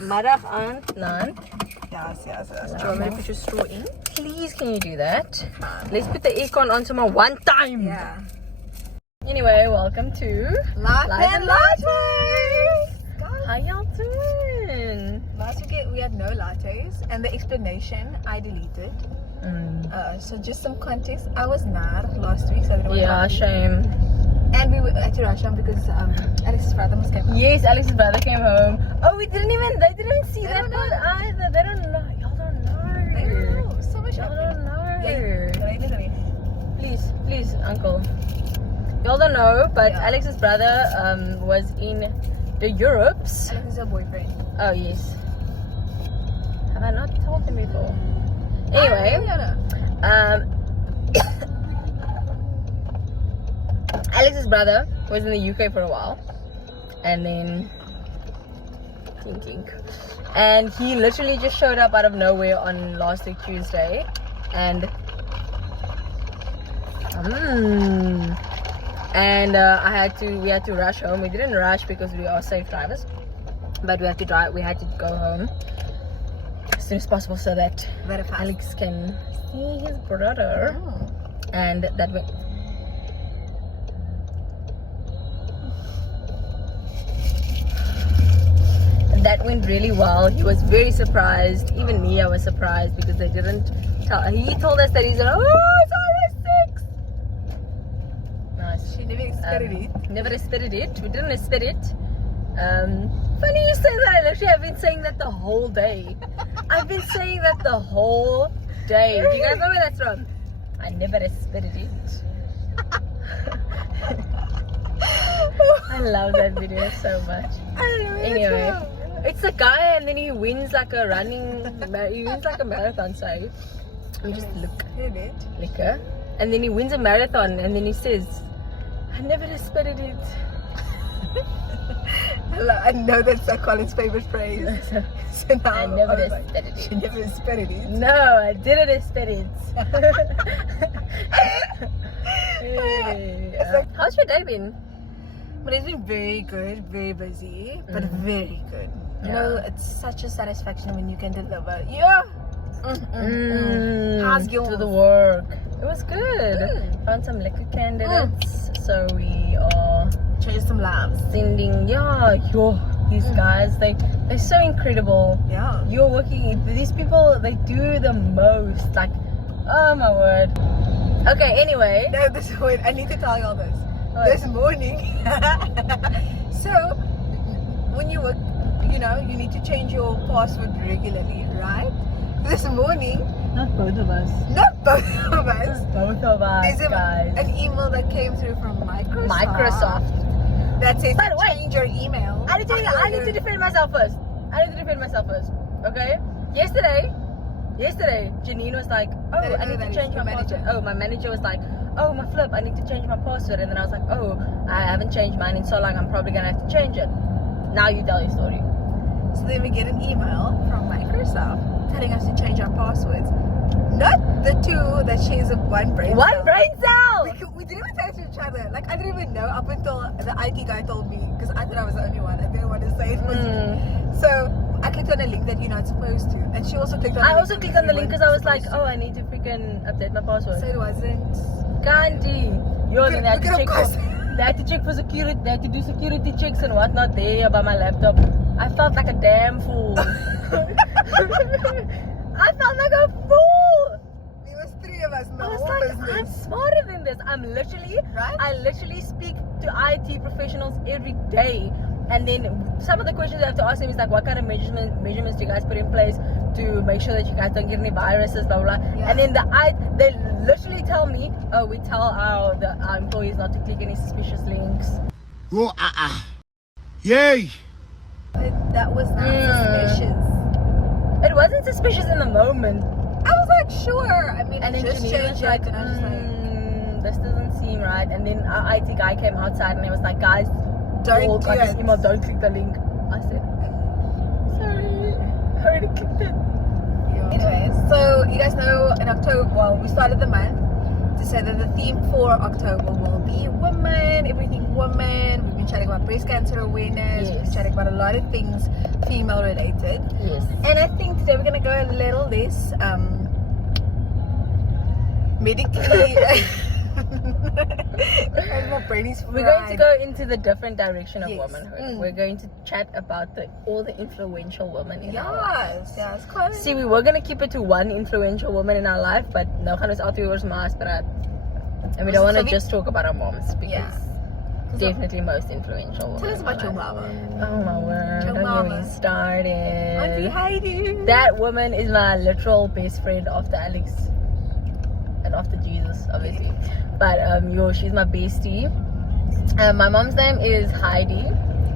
Marag aan. Yes. Do you want me to put your straw in? Please, can you do that? Let's put the aircon on someone one time. Yeah. Anyway, welcome to Latte and Latte. How y'all doing? Last week we had no lattes, and the explanation I deleted. So just some context. I was nar last week, so I didn't want Yeah, coffee. shame. And we were at Russia because Alex's brother must come. Yes, Alex's brother came home. Oh, they didn't see that don't part know. either. They don't know. Y'all don't know. I don't know. So much Y'all happening. don't know. Yeah, Please, uncle. Y'all don't know, but Yeah. Alex's brother was in the Europes. Alex is her boyfriend. Oh, yes. Have I not told him before? Anyway, No. Alex's brother was in the UK for a while, and then and he literally just showed up out of nowhere on last week Tuesday, and we had to rush home. We didn't rush because we are safe drivers, but we had to go home as soon as possible so that Very fast. Alex can see his brother. And that went really well. He was very surprised. Even me, I was surprised because they didn't tell. He told us that he's like, oh, it's already 6. Nice. She never expected it. Never expected it. We didn't expect it. Funny you say that. Actually, I've been saying that the whole day. I've been saying that the whole day. Do you guys know where that's from? I never expected it. I love that video so much. Anyway, it's a guy and then he wins like a marathon. Sorry, you just look liquor, and then he wins a marathon, and then he says, "I never expected it." I know that's Colin's favorite phrase. So now I never was like, expected it. She never expected it. No, I didn't expect it. How's your day been? But it's been very good, very busy, but very good. You Yeah. know, it's such a satisfaction when you can deliver. Yeah. How's yours? To the work. It was good. Found some liquor candidates, so we are Change some lives. sending. These guys, they're so incredible. Yeah. You're working. These people, they do the most. Like, oh my word. Okay. Anyway. No, wait, I need to tell you all this. What? This morning. So, when you work, you need to change your password regularly, right? This morning, Not both of us. not both of us. Both of us, There's guys. an email that came through from Microsoft. that says By the way, change your email. I need to defend myself first. Okay? Yesterday, Janine was like, oh, I need to change my password. Oh, my manager was like, oh, my flip, I need to change my password. And then I was like, oh, I haven't changed mine in so long, I'm probably going to have to change it. Now you tell your story. So then we get an email from Microsoft telling us to change our passwords. Not the two that shares of one brain One cell. brain cell! We didn't even say it to each other. Like, I didn't even know up until the IT guy told me, because I thought I was the only one. I didn't want to say it for you. So I clicked on a link that you're not supposed to, and she also clicked on. I also clicked on the link because I was like, oh, I need to freaking update my password. So it wasn't. Gandhi, they had to Look at check them for, they had to check for security, they had to do security checks and whatnot there by my laptop. I felt like a damn fool. I felt like a fool. There was 3 of us in the I was whole like, I'm business. smarter than this. Right? I literally speak to IT professionals every day. And then some of the questions I have to ask them is like, what kind of measurements do you guys put in place to make sure that you guys don't get any viruses, blah, blah, blah. Yeah. And then they literally tell me, oh, we tell our employees not to click any suspicious links. Oh, Yay! But that was not suspicious. It wasn't suspicious in the moment. I was like, sure. I mean, And I then just Janine changed was it, like, and I was just like, this doesn't seem right. And then our IT guy came outside and he was like, guys, don't all do got this it. email, don't click the link. I said, sorry, I already clicked it. Anyway, so you guys know October, well, we started the month to say that the theme for October will be women, everything women. We've been chatting about breast cancer awareness. We've been chatting about a lot of things female related. Yes. And I think today we're gonna go a little less medically. My brain is fried. We're going to go into the different direction of Yes. womanhood. We're going to chat about all the influential women in our lives. Yes, quite. See, we were gonna keep it to one influential woman in our life, but nou gaan ons altyd oor maas praat. And we don't want to just talk about our moms because definitely most influential woman. Tell us about your mama. Oh my word! Your Don't mama. get me started. Auntie Heidi. That woman is my literal best friend after Alex and after Jesus, obviously. But she's my bestie. My mom's name is Heidi.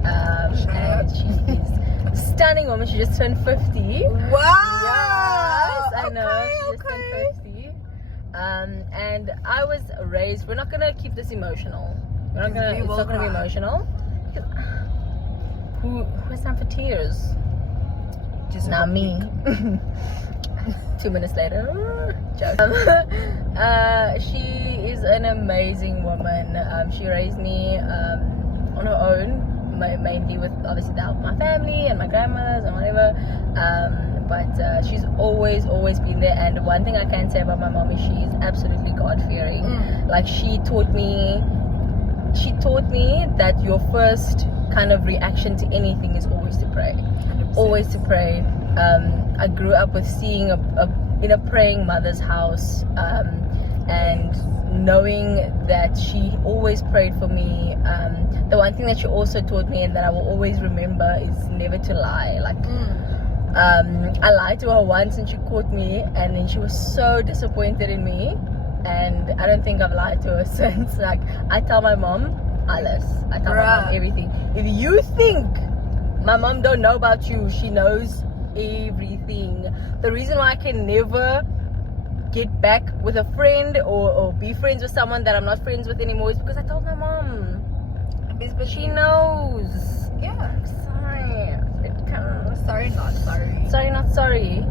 And she is a stunning woman. She just turned 50. Wow. Yes, I know. She just turned 50. And I was raised. We're not gonna keep this emotional. It's not gonna be emotional. Who has time for tears? Just Not me. 2 minutes later, joke. She is an amazing woman. She raised me on her own, mainly with obviously the help of my family and my grandmothers and whatever. But she's always been there. And one thing I can say about my mom is she's absolutely God-fearing. Like she taught me that your first kind of reaction to anything is always to pray. 100%. Always to pray. I grew up with seeing in a praying mother's house, and knowing that she always prayed for me. The one thing that she also taught me and that I will always remember is never to lie. Like I lied to her once and she caught me, and then she was so disappointed in me, and I don't think I've lied to her since. Like I tell my mom alles. I tell my mom everything. If you think my mom don't know about you, she knows everything. The reason why I can never get back with a friend or be friends with someone that I'm not friends with anymore is because I told my mom. She knows. Yeah. Sorry. Sorry, not sorry. Sorry, not sorry.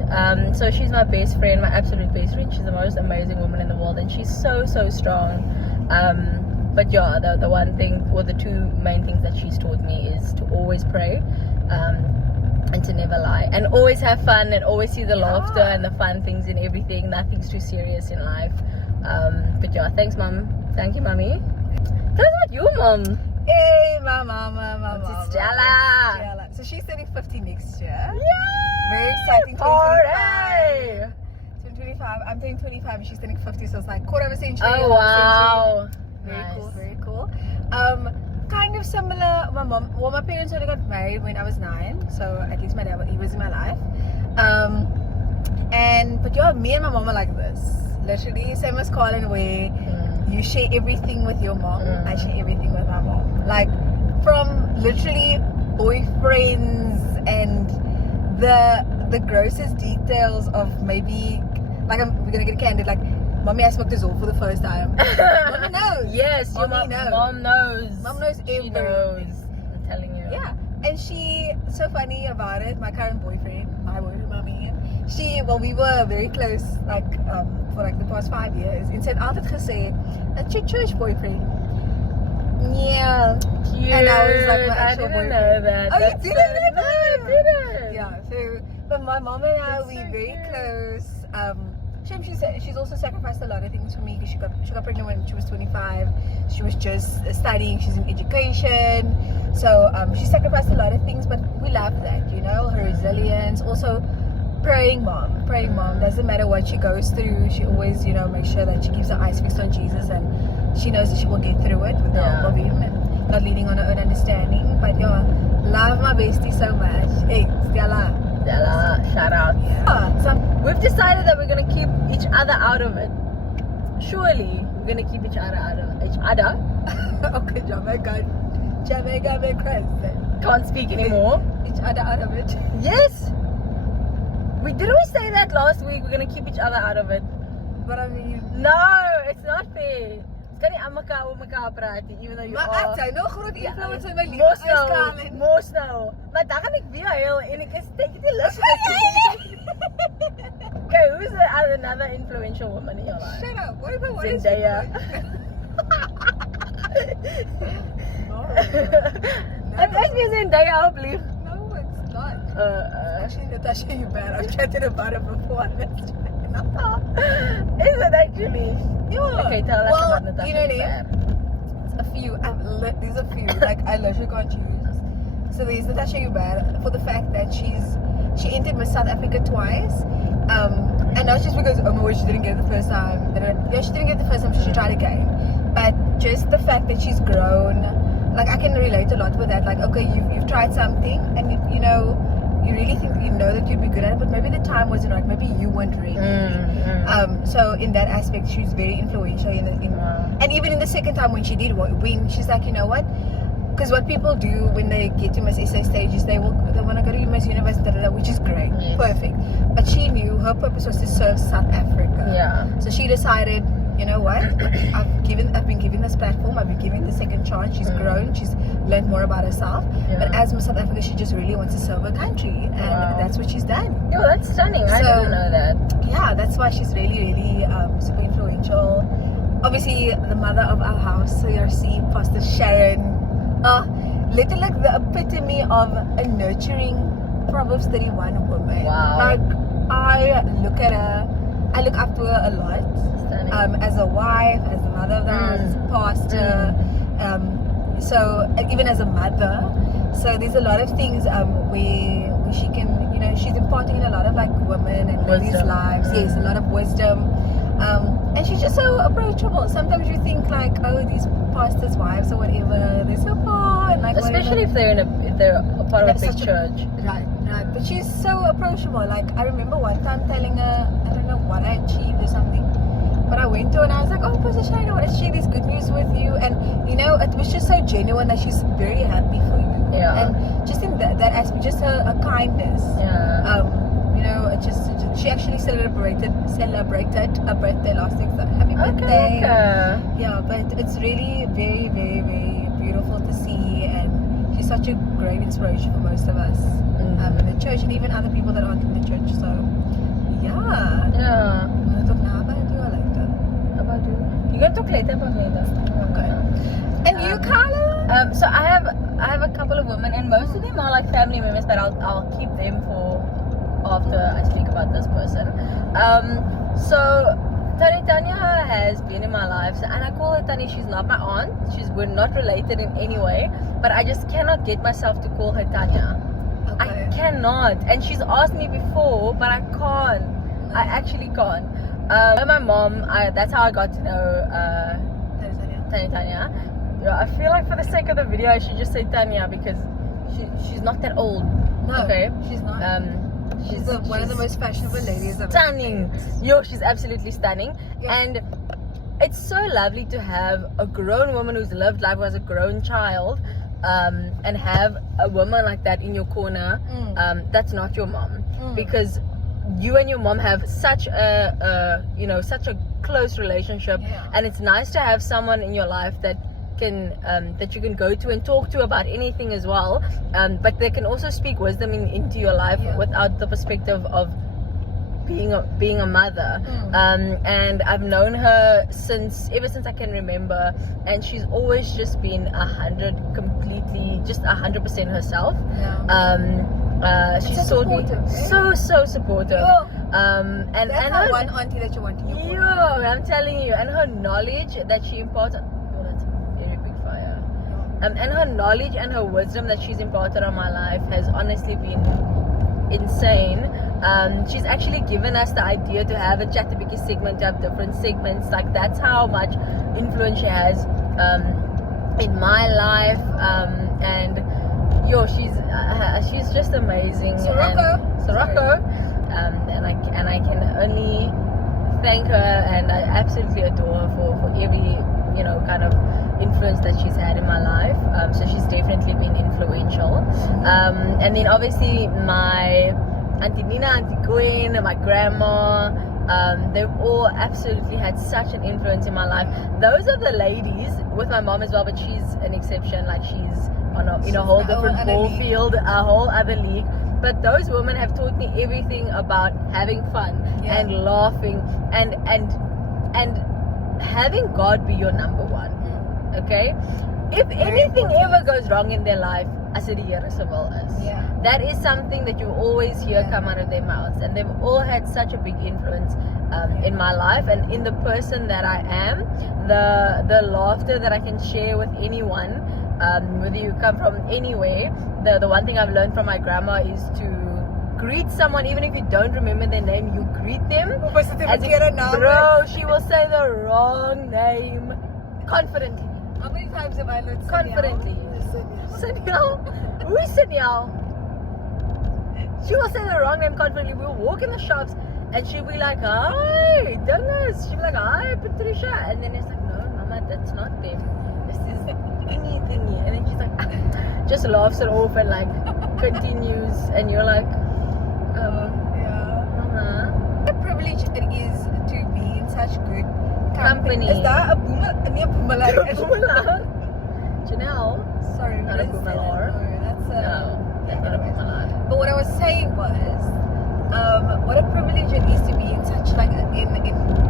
So she's my best friend, my absolute best friend. She's the most amazing woman in the world, and she's so strong. But yeah, the one thing, or the two main things that she's taught me is to always pray, and to never lie, and always have fun, and always see the laughter and the fun things in everything. Nothing's too serious in life. But yeah, thanks, mom. Thank you, mommy. Tell us about your mom. Hey, my mama. Stella. So she's turning 50 next year. Yay! Very exciting. Party! 25. I'm turning 25 and she's turning 50, so it's like quarter of a century. Oh wow! Very cool. Kind of similar. My parents only got married when I was 9, so at least my dad, he was in my life. But yeah, me and my mom are like this. Literally, same as Colin, where you share everything with your mom. I share everything with my mom. Like from literally boyfriends and the grossest details of maybe like we're gonna get candid. Like, mommy, I smoked this all for the first time. Mommy knows. Yes, your mom knows. Mom knows. Mom knows everything. She knows. I'm telling you. Yeah, and she so funny about it. My current boyfriend, my boyfriend, mommy. We were very close, like for like the past 5 years. En sy het altyd gesê, "That's your church boyfriend." Yeah. Cute. And I was like my I actual didn't boyfriend. know that. Oh, That's you didn't so- know No, I that? didn't. Yeah. So, but my mom and I, That's we so very cute. close. She's also sacrificed a lot of things for me because she got pregnant when she was 25. She was just studying. She's in education. So she sacrificed a lot of things, but we love that, you know, her resilience. Also, praying mom. Doesn't matter what she goes through. She always, you know, makes sure that she keeps her eyes fixed on Jesus, and she knows that she will get through it with the help of him and not leaning on her own understanding. But yeah, love my bestie so much. Hey, Stella, shout out. Yeah. So we've decided that we're gonna keep each other out of it. Surely we're gonna keep each other out of it. Each other. okay, Jamaica, my Christ. Can't speak anymore. Each other out of it. Yes. Didn't we say that last week? We're gonna keep each other out of it. But I mean, No, it's not fair. Kan nie aan mekaar oor mekaar praat nie, even though you maar are. ek sê nou groot influence in my lewe. Mos nou. Maar dan gaan ek weer heel en ek is steeds die lus. Okay, who's another influential woman in your life? Shut up. What is Zendaya. It must be Zendaya, I believe. No, it's not. Actually, Natasha, you bad. I've chatted about it before. is it actually? Yeah. Okay, tell us about Natasha. You know what? A few. There's a few. Like I literally can't choose. So there's Natasha Ubad for the fact that she entered Miss South Africa twice. And not just because she didn't get it the first time. Yeah, she didn't get it the first time, so she tried again. But just the fact that she's grown, like I can relate a lot with that. Like, okay, you've tried something, and you know, you really think you know that you'd be good at it, but maybe the time wasn't right. Maybe you weren't ready. So in that aspect, she's very influential. And even in the second time when she did win, she's like, you know what? Because what people do when they get to Miss SA stages, they want to go to Miss Universe, which is great, perfect. But she knew her purpose was to serve South Africa. Yeah. So she decided, you know what? I've been given this platform. I've been given the second chance. She's grown. She's learned more about herself. Yeah. But as Miss South Africa, she just really wants to serve her country, and that's what she's done. Yo, that's stunning. I didn't know that. Yeah, that's why she's really, really super influential. Obviously, the mother of our house, CRC, Pastor Sharon. Little like the epitome of a nurturing Proverbs 31 woman. Wow. Like I look at her, I look up to her a lot. As a wife, as a mother of the house, as a pastor, so even as a mother. So there's a lot of things where she can, you know, she's imparting in a lot of like women and ladies' lives. Yes, a lot of wisdom. And she's just so approachable. Sometimes you think like, oh, these pastors' wives or whatever, they're so far, and like especially whatever. if they're a part of a big church. Right. But she's so approachable. Like I remember one time telling her, I don't know what I achieved or something, but I went to her and I was like, oh, Pastor Sharon, I want to share this good news with you. And you know, it was just so genuine that she's very happy for you. Yeah. And just in that aspect, just her kindness. Yeah. You know, she actually celebrated a birthday last week. So happy birthday! Okay. Yeah, but it's really very, very, very beautiful to see, and she's such a great inspiration for most of us in the church, and even other people that aren't in the church. So, yeah. Yeah. I'm gonna talk now about you or later? About you? You're gonna talk later about me though. Okay. And you, Carla? So I have a couple of women, and most of them are like family members, but I'll keep them for after I speak about this person. So Tanya has been in my life, and I call her Tanya. She's not my aunt. We're not related in any way, but I just cannot get myself to call her Tanya. Okay. I cannot, and she's asked me before, but I can't. I actually can't. My mom, that's how I got to know Tanya. Yeah, I feel like for the sake of the video, I should just say Tanya because she's not that old. No, okay, she's not. She's one of the most fashionable ladies I've stunning. Yo, she's absolutely stunning. Yeah. And it's so lovely to have a grown woman who's lived life as a grown child, and have a woman like that in your corner. That's not your mom, because you and your mom have such a such a close relationship, and it's nice to have someone in your life that you can go to and talk to about anything as well, but they can also speak wisdom into your life without the perspective of being a mother. And I've known her ever since I can remember, and she's always just been 100% herself. She's taught me so supportive. And that's her one auntie that you want in your corner. I'm telling you, and her knowledge that she imparts. And her knowledge and her wisdom that she's imparted on my life has honestly been insane. She's actually given us the idea to have a Chattabiki segment, to have different segments. Like, that's how much influence she has in my life. And she's just amazing. Sorocco. And I can only thank her, and I absolutely adore her for every kind of influence that she's had in my life. So she's definitely been influential. And then obviously my Auntie Nina, Auntie Gwen, my grandma, they've all absolutely had such an influence in my life. Those are the ladies, with my mom as well, but she's an exception. Like, she's in a whole different ball field, a whole other league. but those women have taught me everything about having fun and laughing and having God be your number one. Okay, if anything ever goes wrong in their life, as it is. That is something that you always hear come out of their mouths, and they've all had such a big influence in my life and in the person that I am. The laughter that I can share with anyone, whether you come from anywhere. The one thing I've learned from my grandma is to greet someone, even if you don't remember their name, you greet them. As if, bro, she will say the wrong name confidently. How many times have I learned confidently? Sanyal? Who is Sanyal? She will say the wrong name confidently. We'll walk in the shops and she'll be like, hi, Dennis. She'll be like, hi, Patricia. And then it's like, no, Mama, that's not them. This is anything. And then she's like, just laughs it off and like continues. And you're like, Mama. What a privilege it is to be in such good company. Is that a boomer? Janelle. Sorry, not a boomer. That's not a boomer. But what I was saying was, what a privilege it is to be in such like in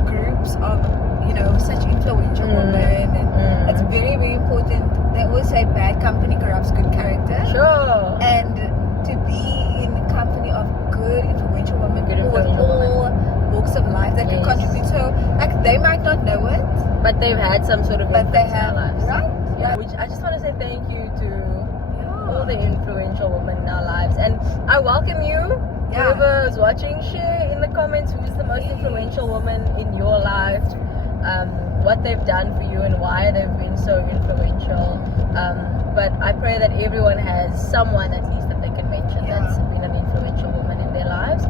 groups of such influential women, and it's very, very important. They always say bad company corrupts good character. Sure. And to be in company of good influential women, people with all walks of life that can contribute. So like they might not know it, but they've had some sort of influence in our lives. Right? Yeah. Which I just want to say thank you to all the influential women in our lives, and I welcome you. Whoever is watching, share in the comments who's the most influential woman in your life, what they've done for you and why they've been so influential. But I pray that everyone has someone at least that they can mention that's been an influential woman in their lives.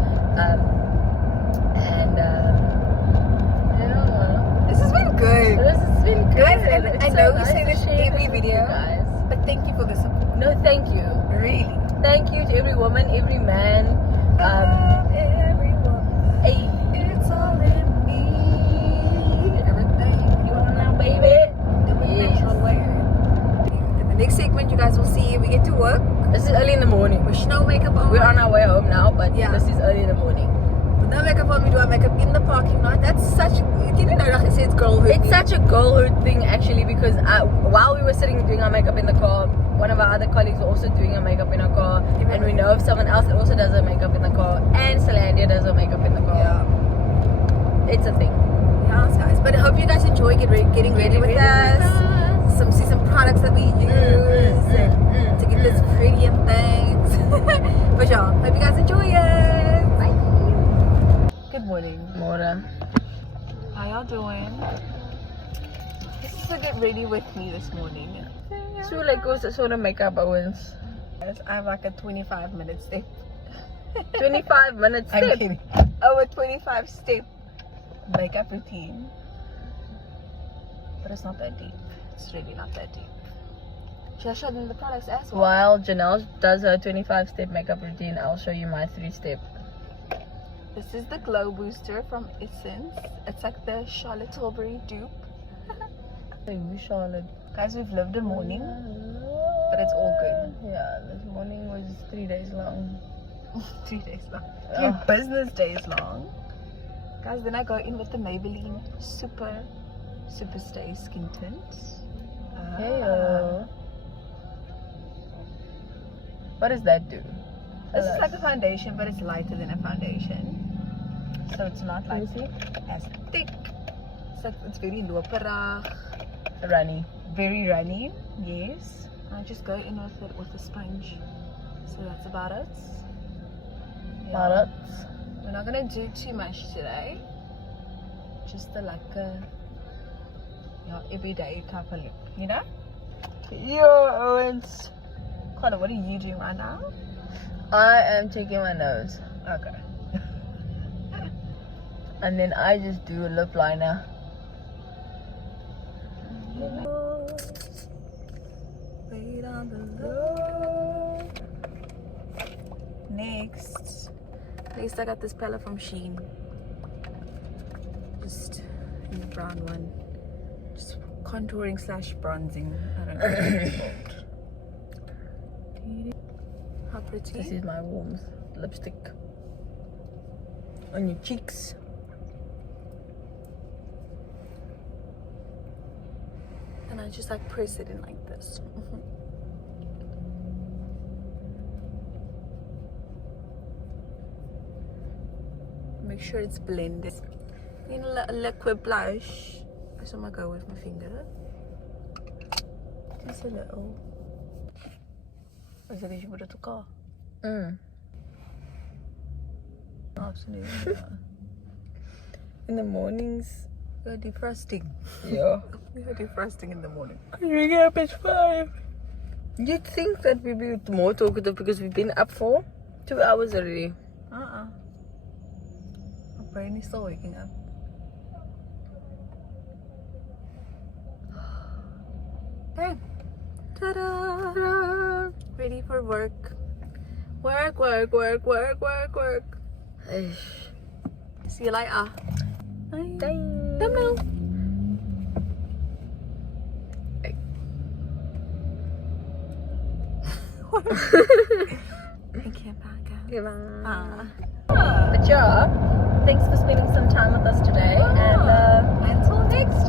This has been good. This has been good. Guys, and I know we say this every video, guys. but thank you for the support. No, thank you. Really. Thank you to every woman, every man. Everyone. Hey, it's all in me. Everything you want now, baby. Do it natural way. In the next segment, you guys will see we get to work. This is early in the morning. With no makeup on. We're on our way home now, but this is early in the morning. With no makeup on, we do our makeup in the parking lot. That's such. Didn't you know? Like I said, it's girlhood. It's such a girlhood thing actually, because while we were sitting doing our makeup in the car, one of our other colleagues were also doing her makeup in her car, and we know of someone else that also does her makeup in the car, and Salandia does her makeup in the car. Yeah. It's a thing. Yeah, guys. But I hope you guys enjoy getting ready with us. See some products that we use to get this pretty and things. But y'all, hope you guys enjoy it. Bye. Good morning. Morning. How y'all doing? This is to get ready with me this morning. So like what's the sort of makeup Owens? I have like a 25-minute step. 25 minutes step? I'm kidding. Oh, a 25 step makeup routine. But it's not that deep. It's really not that deep. Should I show them the products as well? While Janelle does her 25 step makeup routine, I'll show you my 3-step. This is the Glow Booster from Essence. It's like the Charlotte Tilbury dupe. Hey, Charlotte. Guys, we've lived a morning, but it's all good. Yeah, this morning was 3 days long. 3 days long. 3 business days long. Guys, then I go in with the Maybelline Super Stay Skin Tint. Hey, what does that do? This is like a foundation, but it's lighter than a foundation. So it's not like as thick. It's very loperig. Runny. Very runny, yes. I just go in with it with a sponge. So that's about it. Yeah. We're not gonna do too much today. Just like a everyday type of look, you know? Yeah, Owens. Carla, what are you doing right now? I am taking my nose. Okay. And then I just do a lip liner. Wait on the Lord. Next I got this palette from Shein. Just in the brown one. Just contouring / bronzing. I don't know what it's called. How pretty. This is my warm lipstick on your cheeks. And I just like press it in like this. Make sure it's blended. In a liquid blush. I just want to go with my finger. Just a little. Or is it because you put it to car? Absolutely. Yeah. In the mornings. We're defrosting. Yeah. We're defrosting in the morning. We get up at 5. You'd think that we'd be more talkative because we've been up for 2 hours already. My brain is still waking up. Okay. Ta-da! Ta-da! Ready for work. Work, work, work, work, work, work. See you later. Bye. Thumbnail. Okay, bye. But yeah, thanks for spending some time with us today. And until next